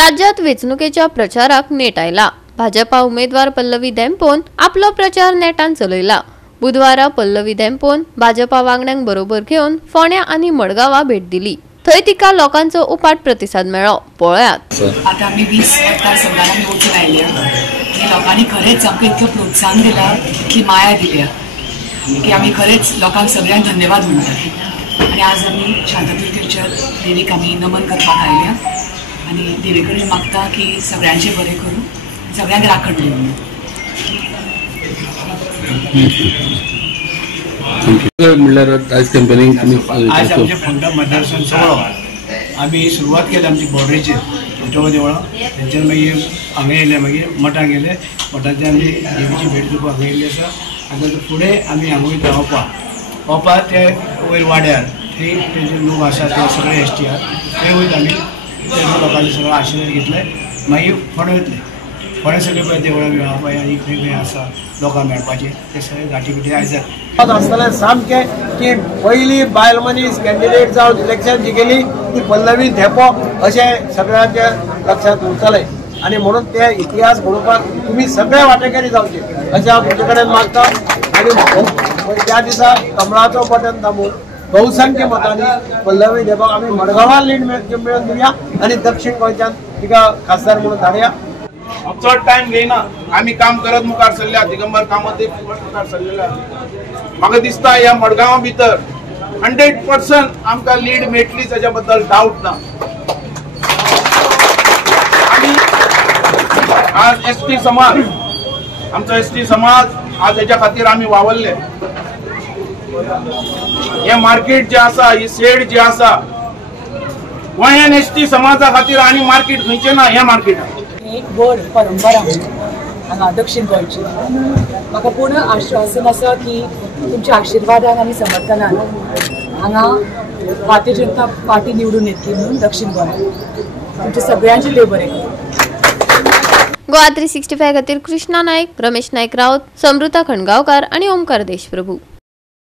राज्यात वेचणुकेच्या प्रचाराक नेट आयला। भाजपा उमेदवार पल्लवी धेंपोन आपलो प्रचार नेटान चलयला। बुधवारा पल्लवी धेंपोन भाजपा वांगड्यांक बरोबर घेवन फोंड्या आनी मडगांवां भेट दिली। थंय तिका लोकांचो उपाट प्रतिसाद मेळ्ळो। पळयात। आता आम्ही 20 मतदारसंघांना निवडून आयल्या आणि लोकांनी खरेच आमकां इतकं प्रोत्साहन दिला, इतकी माया दिल्या की आम्ही खरेच लोकांक सगळ्यांक धन्यवाद म्हणटा। आणि आज आम्ही शांतादुर्गेच्या देवीक आम्ही नमन करपाक आयल्या आणि देवी कडेन मागता की सगळ्यांचे बरें करूं, सगळ्यांक राखण दिवं। आज आमचे फोंडा मतदारसंघ सोहळो आम्ही सुरवात केली आमची बॉर्डरीचेर विठोबा देवळा थंयच्यान मागीर हांगा येयले, मागीर मठाक गेले, मठांतल्यान आमी देवीची भेट दिवपाक हांगा येयल्ली आसा। आनी फुडें आमी हांगा वयता वोपाक ते वयर वाड्यार थंय तेजे लोक आसा ते सगळे एसटी आहात थंय वयता आमी ते लोकांचे सगळो आशिर्वाद घेतले, मागीर फोंड्या वयतले। फोंड्या सगळे पळय देवळां बिवळां पळय आनी खंय आसा लोकांक मेळपाचे ते सगळे घाटी बिटी आयजात आसतलें सामकें की पयली बायल मनीस कॅन्डिडेट जावन इलेक्शन जिखली ती पल्लवी धेंपो अशें सगळ्यांचे लक्षांत उरतलें। आनी म्हणून ते इतिहास घडोवपाक तुमी सगळे वांटेकारी जावचे अशें हांव तुमचे कडेन मागता। आनी त्या दिसा कमळाचो बटन दामून बहुसंख्य मतांनी पल्लवी धेंपोक आमी मडगांवां लीड मेळोवन दिवया आनी दक्षिण गोंयच्यान तिका खासदार म्हणून धाडया। चड टाइम घेयना, आमी काम करत मुखार सरल्या, दिगंबर कामत मुखार सरलेले आसा। म्हाका दिसता ह्या मडगांवा भितर 100% आमकां लीड मेळटलीच हाच्या बद्दल डाऊट ना। आमी आज एसटी समाज, आमचो एसटी समाज आज हेच्या खातीर आमी वावरले। हे मार्केट जे आसा, ही सेड जी आसा गोंयान एसटी समाजा खातीर आनी मार्केट खंयचें ना ह्या मार्केटान। एक व्हड परंपरा हांगा दक्षिण गोंयची। म्हाका पूर्ण आश्वासन आसा की तुमच्या आशिर्वादान आनी समर्थनान हांगा भारतीय जनता पार्टी निवडून येतली म्हणून दक्षिण गोंय तुमच्या सगळ्यांचे देव बरें करूं। गोवा 365 खातीर कृष्णा नायक, रमेश नायक रावत, समृता खणगांवकार आनी ओमकार देशप्रभू।